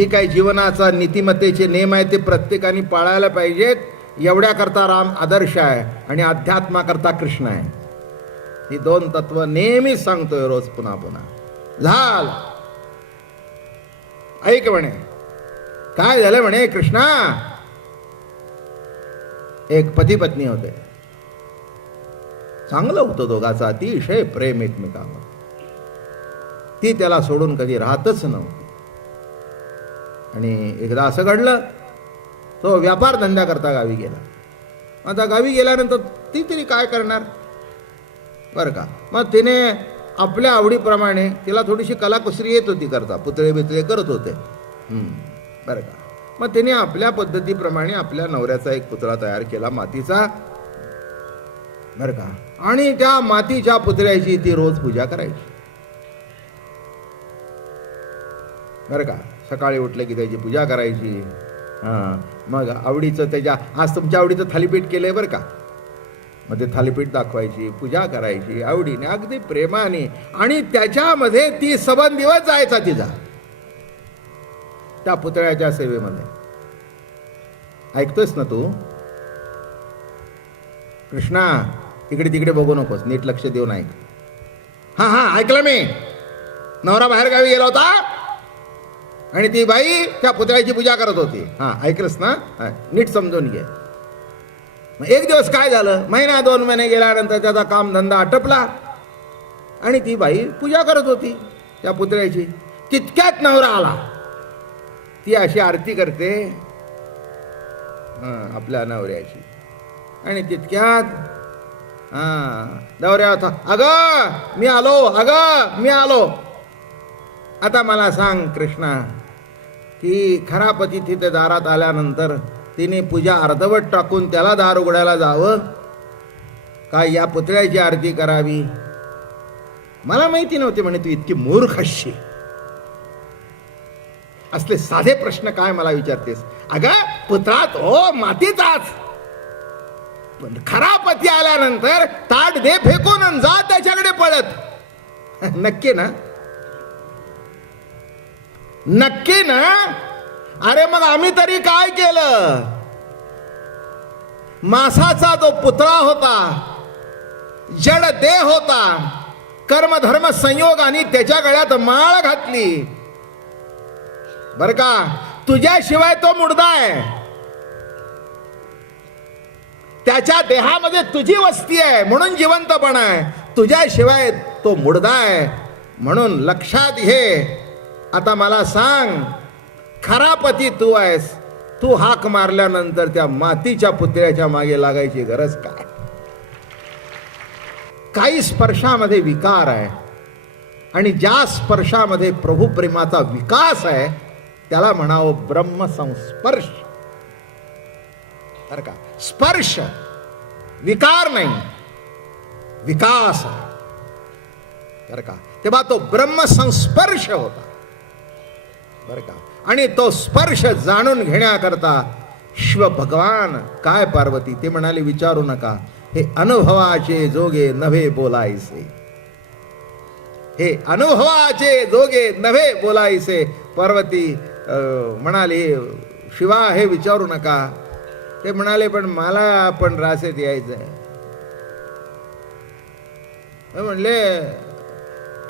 जी काही जीवनाचा नीतिमत्तेचे नियम आहे ते प्रत्येकाने पाळायला पाहिजेत. एवढ्याकरता राम आदर्श आहे आणि अध्यात्माकरता कृष्ण आहे. ही दोन तत्व नेहमी सांगतोय रोज पुन्हा पुन्हा. झाल ऐक म्हणे, काय झालं म्हणे कृष्णा. एक पती पत्नी होते, चांगलं होतं दोघांचं, अतिशय प्रेम एकमेकांवर. ती त्याला सोडून कधी राहतच नव्हती. आणि एकदा असं घडलं, तो व्यापार धंदा करता गावी गेला. आता गावी गेल्यानंतर ती तरी काय करणार बरं का. मग तिने आपल्या आवडीप्रमाणे, तिला थोडीशी कलाकुसरी येत होती करता, पुतळे बितळे करत होते बरं का. मग तिने आपल्या पद्धतीप्रमाणे आपल्या नवऱ्याचा एक पुतळा तयार केला मातीचा बरं का. आणि त्या मातीच्या पुतळ्याची ती रोज पूजा करायची बरं का. सकाळी उठलं की त्याची पूजा करायची. हां, मग आवडीचं त्याच्या, आज तुमच्या आवडीचं थालीपीठ केलंय बरं का, मग ते थालीपीठ दाखवायची, पूजा करायची आवडीने, अगदी प्रेमाने. आणि त्याच्यामध्ये ती सबंध दिवस जायचा तिचा त्या पुतळ्याच्या सेवेमध्ये. ऐकतोयस ना तू कृष्णा, इकडे तिकडे बघू नकोस, नीट लक्ष देऊन ऐक. हा हा ऐकलं मी. नवरा बाहेर गावी गेला होता आणि ती बाई त्या पुतळ्याची पूजा करत होती. हा ऐकलंस ना, नीट समजून घे. मग एक दिवस काय झालं, महिना 2 महिने गेल्यानंतर त्याचा कामधंदा आटपला आणि ती बाई पूजा करत होती त्या पुतळ्याची. तितक्यात नवरा आला. ती अशी आरती करते आपल्या नवऱ्याची आणि तितक्यात नवऱ्या होता, अगं मी आलो, अगं मी आलो. आता मला सांग कृष्णा, की खरा पती तिथे दारात आल्यानंतर तिने पूजा अर्धवट टाकून त्याला दार उघडायला जावं का या पुतळ्याची आरती करावी. मला माहिती नव्हती म्हणे तू इतकी मूर्ख असशी. असले साधे प्रश्न काय मला विचारतेस. अगं पुतळा तो मातीचाच, पण खरा पती आल्यानंतर ताट दे फेकून आणि जा त्याच्याकडे पळत. नक्की ना, नक्की ना. अरे मग आम्ही तरी काय केलं. मासाचा तो पुतळा होता, जड देह होता, कर्मधर्म संयोगाने त्याच्या गळ्यात माळ घातली बर का. तुझ्याशिवाय तो मुर्दा आहे, त्याच्या देहामध्ये तुझी वस्ती आहे म्हणून जिवंतपणा आहे, तुझ्याशिवाय तो मुर्दा आहे. म्हणून लक्षात घे. आता मला सांग, खरा पती तू आहेस, तू हाक मारल्यानंतर त्या मातीच्या पुतळ्याच्या मागे लागायची गरज काय. काही स्पर्शामध्ये विकार आहे आणि ज्या स्पर्शामध्ये प्रभू प्रेमाचा विकास आहे त्याला म्हणावं ब्रह्मसंस्पर्श बरं का. स्पर्श विकार नाही, विकास बरं का. तेव्हा तो ब्रह्मसंस्पर्श होता बरं का. आणि तो स्पर्श जाणून घेण्याकरता शिव भगवान काय पार्वती ते म्हणाले, विचारू नका, हे अनुभवाचे जोगे नव्हे बोलायचे, हे अनुभवाचे जोगे नव्हे बोलायचे. पार्वती म्हणाली, शिवा हे विचारू नका. ते म्हणाले, पण मला पण रासेत यायचंय. म्हणले,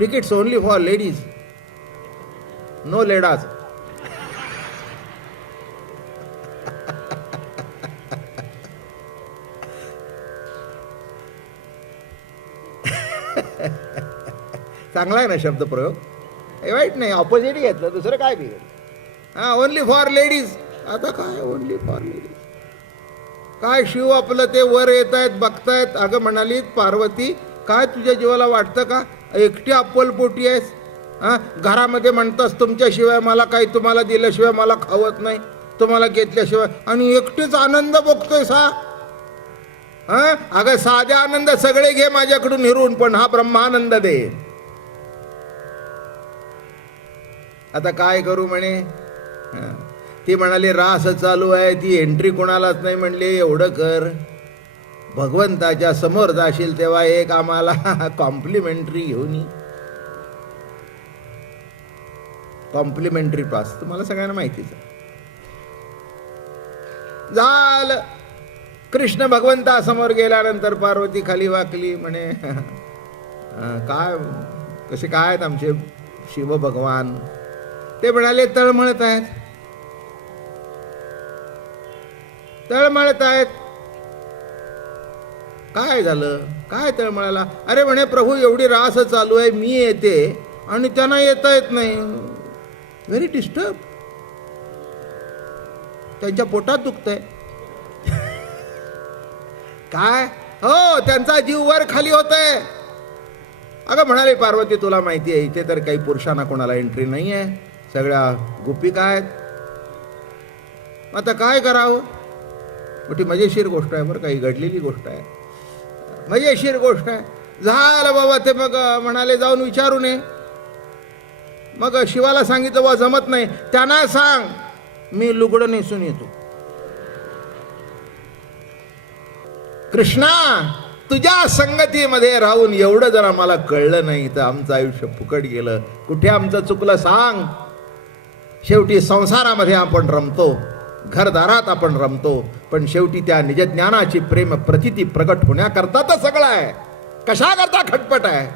tickets only for ladies, no लेडाज. चांगला आहे ना शब्द प्रयोग, हे वाईट नाही. ऑपोजिट घेतलं, दुसरं काय बिघडलं. हा ओनली फॉर लेडीज. आता काय ओनली फॉर लेडीज काय. शिव आपलं ते वर येत आहेत बघतायत. अगं म्हणाली पार्वती, काय तुझ्या जीवाला वाटतं का एकटी अप्पलपोटी आहेस. घरामध्ये म्हणतास तुमच्याशिवाय मला काही, तुम्हाला दिल्याशिवाय मला खावत नाही, तुम्हाला घेतल्याशिवाय, आणि एकटीच आनंद बघतोयस हा. अगं साध्या आनंद सगळे घे माझ्याकडून हिरून, पण हा ब्रह्मानंद दे. आता काय करू म्हणे. ती म्हणाली, रास चालू आहे, ती एंट्री कोणालाच नाही. म्हणले, एवढं कर, भगवंताच्या समोर जाशील तेव्हा एक आम्हाला कॉम्प्लिमेंटरी घेऊन ये. कॉम्प्लिमेंटरी पास तुम्हाला सगळ्यांना माहितीच आहे. झालं. कृष्ण भगवंतासमोर गेल्यानंतर पार्वती खाली वाकली, म्हणे काय कसे काय आहेत आमचे शिव भगवान. ते म्हणाले तळमळत आहेत, तळमळत आहेत. काय झालं, काय तळमळाला? अरे म्हणे प्रभू एवढी रास चालू आहे, मी येते आणि त्यांना येता येत नाही. Very disturb. त्यांच्या पोटात दुखतंय. काय? हो, त्यांचा जीव वर खाली होतंय. अगं म्हणाले पार्वती तुला माहिती आहे इथे तर काही पुरुषांना कोणाला एंट्री नाही आहे, सगळ्या गोपिका आहेत. आता काय करावं? मोठी मजेशीर गोष्ट आहे बरं, काही घडलेली गोष्ट आहे, मजेशीर गोष्ट आहे. झालं बाबा. ते मग म्हणाले जाऊन विचारू नये. मग शिवाला सांगितलं बा जमत नाही. त्यांना सांग मी लुगडं नेसून येतो. कृष्णा तुझ्या संगतीमध्ये राहून एवढं जर आम्हाला कळलं नाही तर आमचं आयुष्य फुकट गेलं. कुठे आमचं चुकलं सांग. शेवटी संसारामध्ये आपण रमतो, घरदारात आपण रमतो, पण शेवटी त्या निजज्ञानाची प्रेम प्रतिती प्रगट होण्याकरता तर सगळं आहे. कशाकरता खटपट आहे?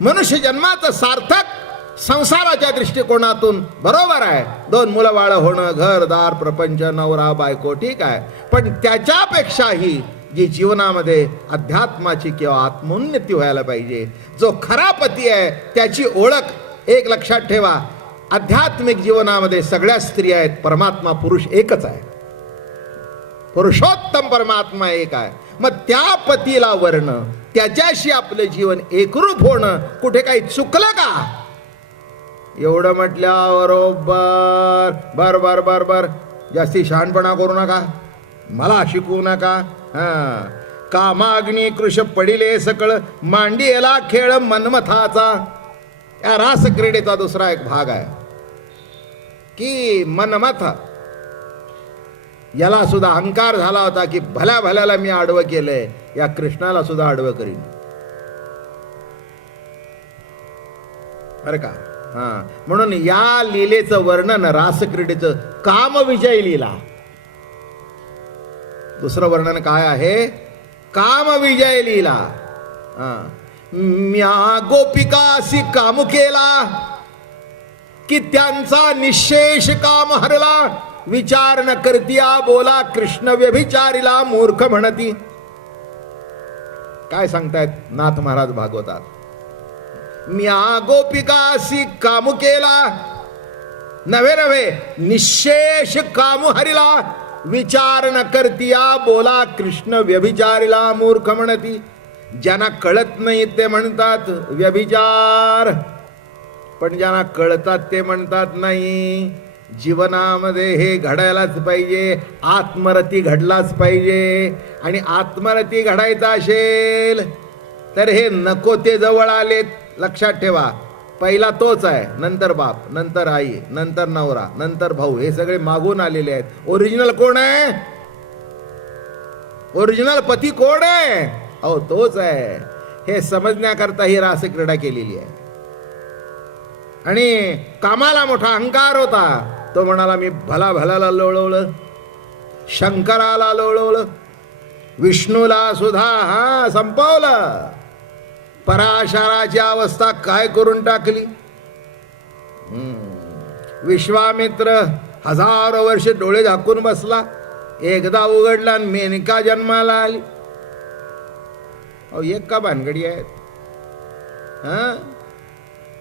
मनुष्य जन्माचं सार्थक संसाराच्या दृष्टिकोनातून बरोबर आहे. 2 मुलं बाळ होणं, घरदार, प्रपंच, नवरा बायको, ठीक आहे. पण त्याच्यापेक्षाही जी जीवनामध्ये अध्यात्माची किंवा आत्मोन्नती व्हायला पाहिजे, जो खरा पती आहे त्याची ओळख एक लक्षात ठेवा. आध्यात्मिक जीवनामध्ये सगळ्या स्त्रिया आहेत, परमात्मा पुरुष एकच आहे, पुरुषोत्तम परमात्मा एक आहे. मग त्या पतीला वर्ण, त्याच्याशी आपलं जीवन एकरूप होणं कुठे काही चुकलं का? एवढं म्हटल्याबरोबर बर बर बर बर जास्ती शहाणपणा करू नका, मला शिकवू नका. कामाग्नी कृश पडिले सकळ, मांडियला खेळ मनमथाचा. या रास क्रीडेचा दुसरा एक भाग आहे की मनमथ याला सुद्धा अहंकार झाला होता की भल्या भल्याला मी आडवं केलंय, या कृष्णाला सुद्धा आडवं करीन. बरं का? म्हणून या लीलेचं वर्णन, रासक्रीडेचं कामविजय लीला. दुसरं वर्णन काय आहे? कामविजय लीला. म्या गोपिकासी काम केला की त्यांचा निशेष काम हरला, विचार न करतिया बोला कृष्ण व्यभिचारीला मूर्ख म्हणती. काय सांगतायत नाथ महाराज भागवतात? म्या गोपिकासी काम केला, नव्हे नव्हे निशेष काम हरिला, विचार न करतिया बोला कृष्ण व्यभिचारीला मूर्ख म्हणती. ज्यांना कळत नाही ते म्हणतात व्यभिचार, पण ज्यांना कळतात ते म्हणतात नाही. जीवनामध्ये हे घडायलाच पाहिजे, आत्मरती घडलाच पाहिजे. आणि आत्मरती घडायचा असेल तर हे नको ते जवळ आलेत. लक्षात ठेवा, पहिला तोच आहे, नंतर बाप, नंतर आई, नंतर नवरा, नंतर भाऊ, हे सगळे मागून आलेले आहेत. ओरिजिनल कोण आहे? ओरिजिनल पती कोण आहे? अहो तोच आहे. हे समजण्याकरता ही रासक्रीडा केलेली आहे. आणि कामाला मोठा अहंकार होता. तो म्हणाला मी भला भल्याला लोळवलं, शंकराला लोळवलं, विष्णूला सुद्धा संपवलं. पराशराची अवस्था काय करून टाकली. विश्वामित्र 1000 वर्ष डोळे झाकून बसला, एकदा उघडला आणि मेनका जन्माला आली. अहो एक का भानगडी आहेत?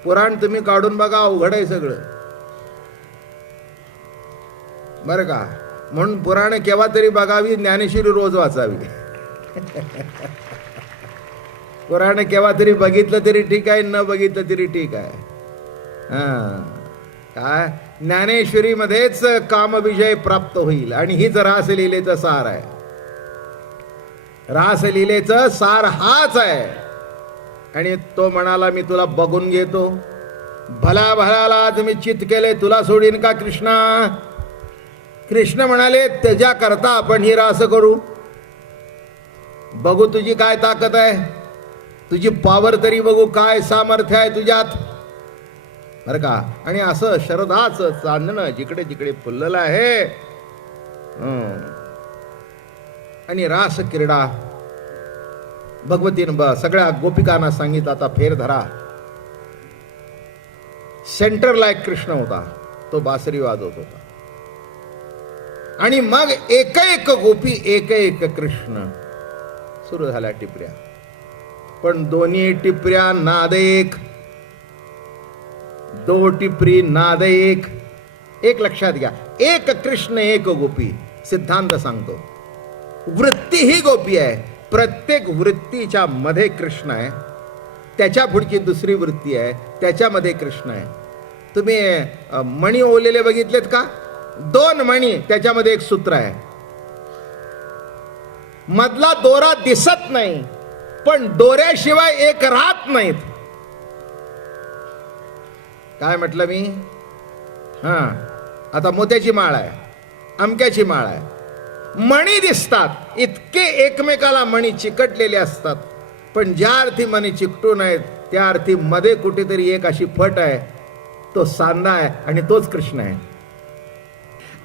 पुराण तुम्ही काढून बघा, अवघड आहे सगळं बरं का. म्हणून पुराण केव्हा तरी बघावी, ज्ञानेश्वरी रोज वाचावी. पुराण केव्हा तरी बघितलं तरी ठीक आहे, न बघितलं तरी ठीक आहे. काय ज्ञानेश्वरीमध्येच कामविजय प्राप्त होईल. आणि हीच रासलीलेचं सार आहे. रासलीलेचं सार हाच आहे. आणि तो म्हणाला मी तुला बघून घेतो. भला भल्याला तुम्ही चित केले, तुला सोडीन का कृष्णा? कृष्ण म्हणाले त्याच्याकरता आपण ही रास करू. बघू तुझी काय ताकद आहे, तुझी पावर तरी बघू, काय सामर्थ्य आहे तुझ्यात. बरं का. आणि असं शरदाचं चांदणं जिकडे जिकडे फुललेलं आहे. आणि रास क्रीडा भगवतीनं सगळ्या गोपिकांना सांगितलं, आता फेर धरा. सेंटरला एक कृष्ण होता, तो बासरी वाजवत होता. आणि मग एक एक गोपी एक एक कृष्ण सुरू झाल्या टिपऱ्या. पण दोन्ही टिपऱ्या नाद एक, दो टिपरी नाद एक. एक लक्षात घ्या, एक कृष्ण एक गोपी. सिद्धांत सांगतो, वृत्ती ही गोपी आहे. प्रत्येक वृत्तीच्या मध्ये कृष्ण आहे. त्याच्या पुढची दुसरी वृत्ती आहे, त्याच्यामध्ये कृष्ण आहे. तुम्ही मणी ओवलेले बघितलेत का? दोन मणी, त्याच्यामध्ये एक सूत्र आहे. मधला दोरा दिसत नाही, पण दोऱ्याशिवाय एक राहत नाहीत. काय म्हटलं मी? आता मोत्याची माळ आहे, अमक्याची माळ आहे. मणी दिसतात, इतके एकमेकाला मणी चिकटलेले असतात. पण ज्या अर्थी मणी चिकटून आहेत त्या अर्थी मध्ये कुठेतरी एक अशी फट आहे, तो सांदा आहे आणि तोच कृष्ण आहे.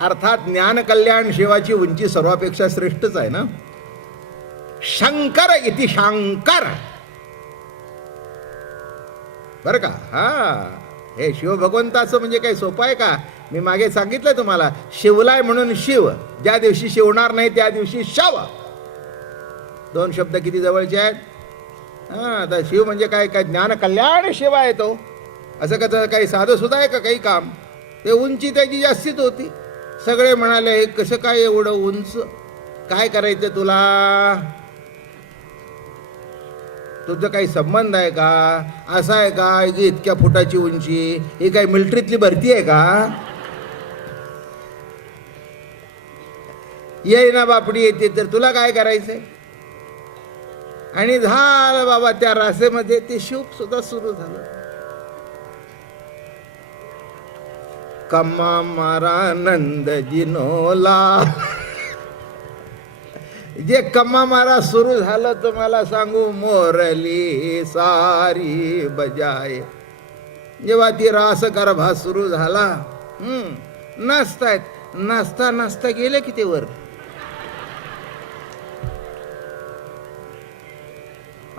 अर्थात ज्ञान कल्याण शिवाची उंची सर्वापेक्षा श्रेष्ठच आहे ना. शंकर इति शांकर, बर का. हे शिवभगवंताचं म्हणजे काही सोपं आहे का? मी मागे सांगितलं तुम्हाला, शिवलाय म्हणून शिव, ज्या दिवशी शिवणार नाही त्या दिवशी शव. दोन शब्द किती जवळचे आहेत. आता शिव म्हणजे काय? काय ज्ञान कल्याण शिव आहे तो. असं का काही साधं सुद्धा आहे का काही काम? ते उंची त्याची जास्तीच होती. सगळे म्हणाले, हे कसं काय एवढं उंच, काय करायचं तुला? तुझं काही संबंध आहे का? असं आहे का की इतक्या फुटाची उंची? ही काय मिलिटरीतली भरती आहे का? ये ना बापडी येते तर तुला काय करायचंय? आणि झालं बाबा, त्या रासेमध्ये ते शूक सुद्धा सुरू झालं. कम्मा मारा नंद जिनोला. जे कम्मा मारा सुरू झालं तुम्हाला सांगू, मोरली सारी बजाय. जेव्हा ती रास गरभा सुरू झाला, नाचतायत. नाचता नाचता गेले की ते वर.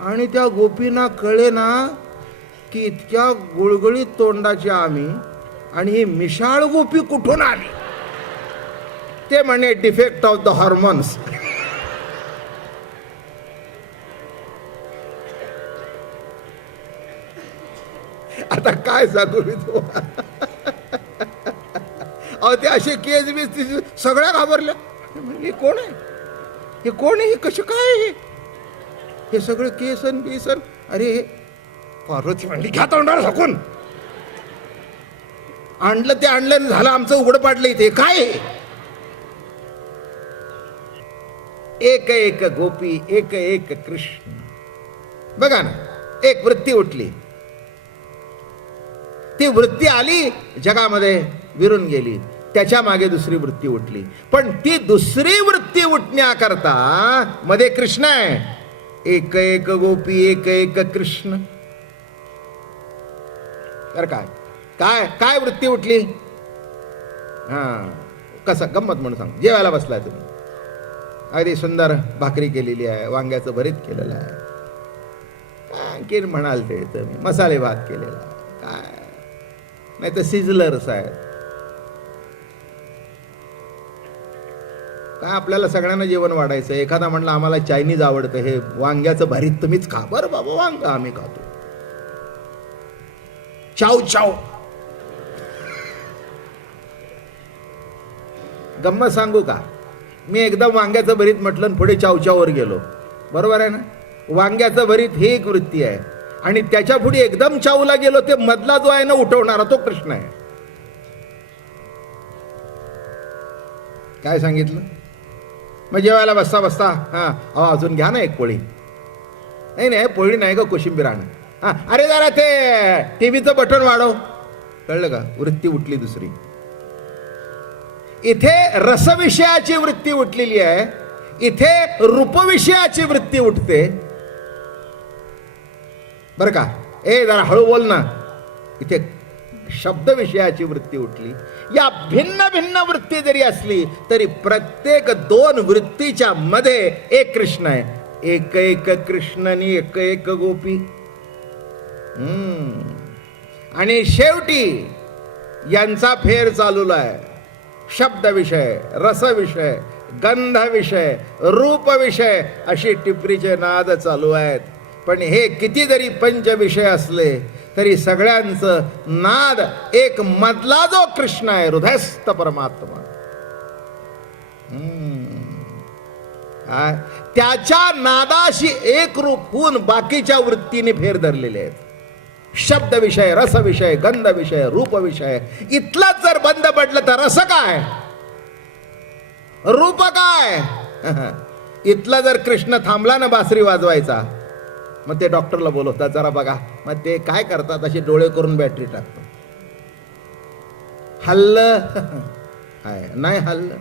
आणि त्या गोपींना कळे ना की इतक्या गुळगुळीत तोंडाचे आम्ही, आणि ही मिशाळ गोपी कुठून आली? ते म्हणे डिफेक्ट ऑफ द हॉर्मोन्स. आता काय सांगू मी तुम्हाला. अहो ते असे केस बीस सगळ्या घाबरल्या. हे कोण आहे? हे कोण आहे? हे कसं काय? हे सगळे केसन बेसन. अरे पार्वती म्हणली, घ्या तोंडावर झाकून. आणलं ते आणलं, झालं आमचं उघड पाडलं इथे. काय एक एक गोपी एक एक कृष्ण. बघा ना, एक वृत्ती उठली, ती वृत्ती आली जगामध्ये, विरून गेली. त्याच्या मागे दुसरी वृत्ती उठली. पण ती दुसरी वृत्ती उठण्याकरता मध्ये कृष्ण आहे. एक एक गोपी एक एक कृष्ण. तर काय काय काय वृत्ती उठली? कसं गंमत म्हणून सांग. जेवायला बसलाय तुम्ही, अगदी सुंदर भाकरी केलेली आहे, वांग्याचं भरीत केलेलं आहे, आणखीन म्हणाल ते तुम्ही मसाले भात केलेला आहे, काय नाही तर सिझलर्स आहेत. काय आपल्याला सगळ्यांना जेवण वाढायचं. एखादा म्हणला आम्हाला चायनीज आवडतं, हे वांग्याचं भरीत तुम्हीच खा. बरं बाबा, वांगा आम्ही खातो. चाव चाव. गंमत सांगू का? मी एकदम वांग्याचं भरीत म्हटलं आणि पुढे चावचावर गेलो. बरोबर आहे ना? वांग्याचं भरीत ही एक वृत्ती आहे, आणि त्याच्या पुढे एकदम चावला गेलो, ते मधला जो आहे ना उठवणारा, तो कृष्ण आहे. काय सांगितलं? मग जेवायला बसता बसता अजून घ्या ना एक पोळी. नाही नाही, पोळी नाही ग, कोशिंबीर आण. अरे जरा ते टीव्हीचं बटन वाढव. कळलं का? वृत्ती उठली दुसरी. इथे रसविषयाची वृत्ती उठलेली आहे, इथे रूपविषयाची वृत्ती उठते. बर का? जरा हळू बोल ना. इथे शब्द विषयाची वृत्ती उठली. या भिन्न भिन्न वृत्ती जरी असली तरी प्रत्येक दोन वृत्तीच्या मध्ये एक कृष्ण आहे. एक एक कृष्ण आणि एक एक गोपी. आणि शेवटी यांचा फेर चालू आहे. शब्द विषय, रस विषय, गंध विषय, रूप विषय अशी टिपरीचे नाद चालू आहेत. पण हे किती जरी पंच विषय असले तरी सगळ्यांचं नाद एक मधला जो कृष्ण आहे, हृदयस्थ परमात्मा, त्याच्या नादाशी एक रूप होऊन बाकीच्या वृत्तीने फेर धरलेले आहेत. शब्द विषय, रस विषय, गंध विषय, रूप विषय. इथलाच जर बंद पडलं तर रस काय, रूप काय? इथला जर कृष्ण थांबला ना बासरी वाजवायचा, मग ते डॉक्टरला बोलवतात, जरा बघा. मग ते काय करतात, असे डोळे करून बॅटरी टाकतात. हल्लं नाही हल्लं.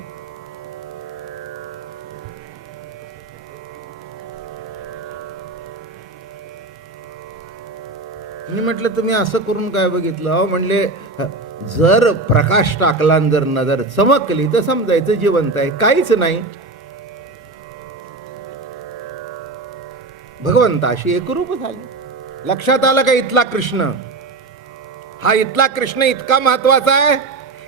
मी म्हटलं तुम्ही असं करून काय बघितलं? अहो म्हणले जर प्रकाश टाकला जर नजर चमकली तर समजायचं जिवंत आहे. काहीच नाही. भगवंताशी एकरूप झाले. लक्षात आलं का? इथला कृष्ण, हा इथला कृष्ण इतका महत्वाचा आहे.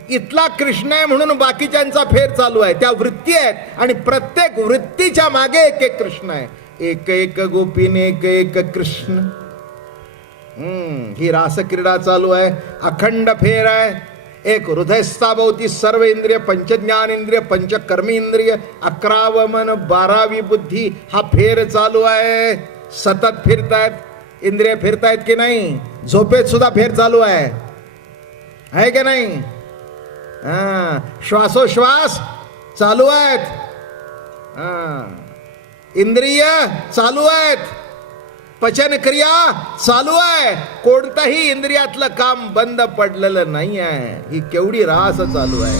इथला कृष्ण आहे म्हणून बाकीच्यांचा फेर चालू आहे. त्या वृत्ती आहेत आणि प्रत्येक वृत्तीच्या मागे एक एक कृष्ण आहे. एक एक गोपीने एक एक कृष्ण. ही रासक्रीडा चालू आहे. अखंड फेर आहे. एक हृदयस्थाभोवती सर्व इंद्रिय, पंचज्ञान इंद्रिय, पंचकर्मी इंद्रिय, 11 मन, 12वी बुद्धी, हा फेर चालू आहे. सतत फिरतायत इंद्रिय. फिरतायत की नाही? झोपेत सुद्धा फेर चालू आहे की नाही? श्वासोश्वास चालू आहेत. इंद्रिय चालू आहेत. पचन क्रिया चालू आहे. कोणताही इंद्रियातलं काम बंद पडलेलं नाही आहे. ही केवढी रास चालू आहे.